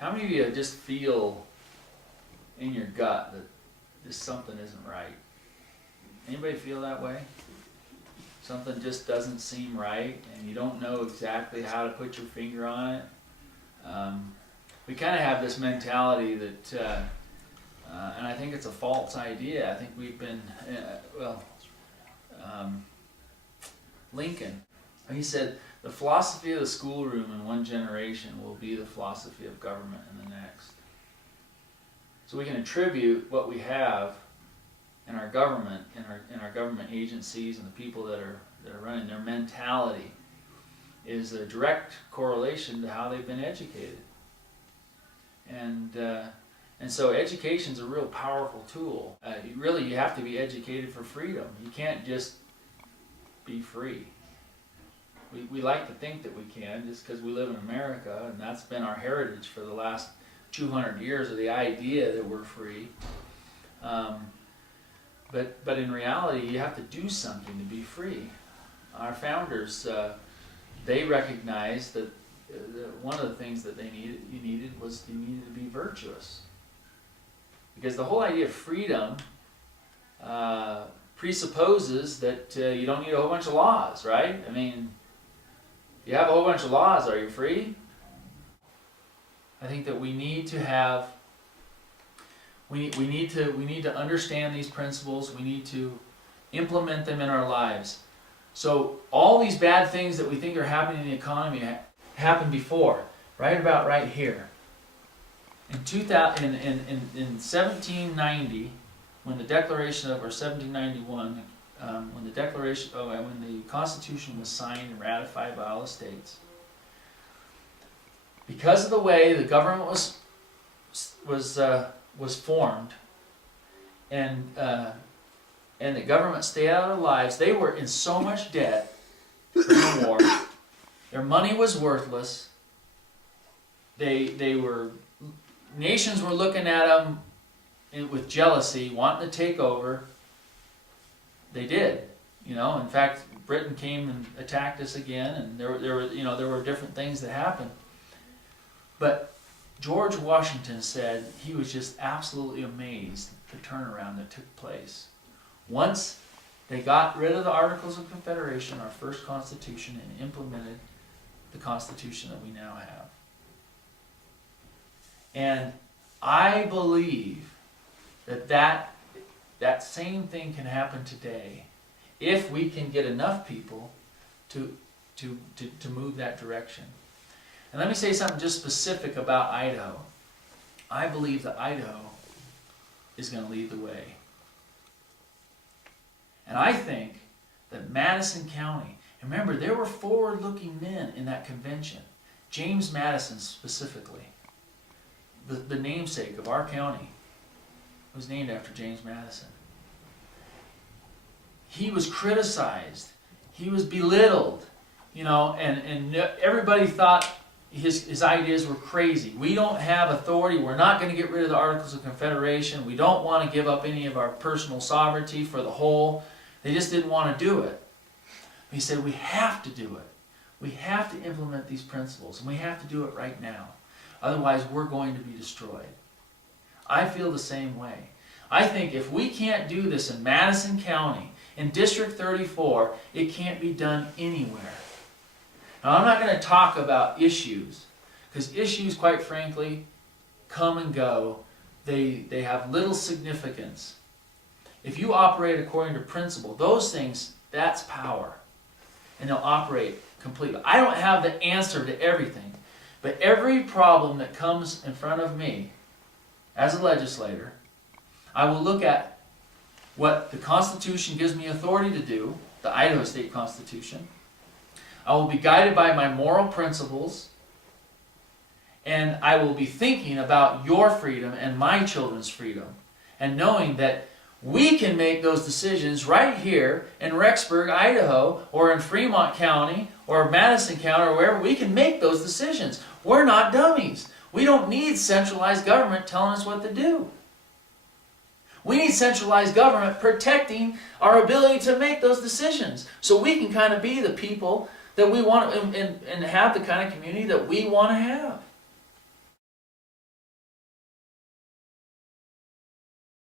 How many of you just feel in your gut that just something isn't right? Anybody feel that way? Something just doesn't seem right, and you don't know exactly how to put your finger on it. We kind of have this mentality that, and I think it's a false idea. I think we've been, Lincoln, he said, the philosophy of the schoolroom in one generation will be the philosophy of government in the next. So we can attribute what we have in our government, in our government agencies, and the people that are running, their mentality is a direct correlation to how they've been educated. And so education's a real powerful tool. You have to be educated for freedom. You can't just be free. We like to think that we can just because we live in America, and that's been our heritage for the last 200 years, of the idea that we're free. But in reality, you have to do something to be free. Our founders, they recognized that one of the things that you needed to be virtuous. Because the whole idea of freedom presupposes that you don't need a whole bunch of laws, right? I mean, if you have a whole bunch of laws, are you free? I think that we need to have, we need to understand these principles. We need to implement them in our lives. So all these bad things that we think are happening in the economy happened before, right here. In 1790, when the Declaration of, or 1791, when the Constitution was signed and ratified by all the states, because of the way the government was formed, and the government stayed out of their lives, they were in so much debt from the war. Their money was worthless. Nations were looking at them with jealousy, wanting to take over. They did, In fact, Britain came and attacked us again, and there were different things that happened. But George Washington said he was just absolutely amazed at the turnaround that took place. Once they got rid of the Articles of Confederation, our first Constitution, and implemented the Constitution that we now have. And I believe that same thing can happen today if we can get enough people to move that direction. And let me say something just specific about Idaho. I believe that Idaho is going to lead the way. And I think that Madison County, and remember, there were forward-looking men in that convention. James Madison specifically, the namesake of our county, was named after James Madison. He was criticized. He was belittled, and everybody thought his ideas were crazy. We don't have authority. We're not going to get rid of the Articles of Confederation. We don't want to give up any of our personal sovereignty for the whole. They just didn't want to do it. He said, we have to do it. We have to implement these principles, and we have to do it right now. Otherwise, we're going to be destroyed. I feel the same way. I think if we can't do this in Madison County, in District 34, it can't be done anywhere. Now, I'm not going to talk about issues, because issues, quite frankly, come and go. They have little significance. If you operate according to principle, those things, that's power. And they'll operate completely. I don't have the answer to everything, but every problem that comes in front of me as a legislator, I will look at what the Constitution gives me authority to do, the Idaho State Constitution. I will be guided by my moral principles, and I will be thinking about your freedom and my children's freedom, and knowing that we can make those decisions right here in Rexburg, Idaho, or in Fremont County, or Madison County, or wherever. We can make those decisions. We're not dummies. We don't need centralized government telling us what to do. We need centralized government protecting our ability to make those decisions, so we can kind of be the people that we want and have the kind of community that we want to have.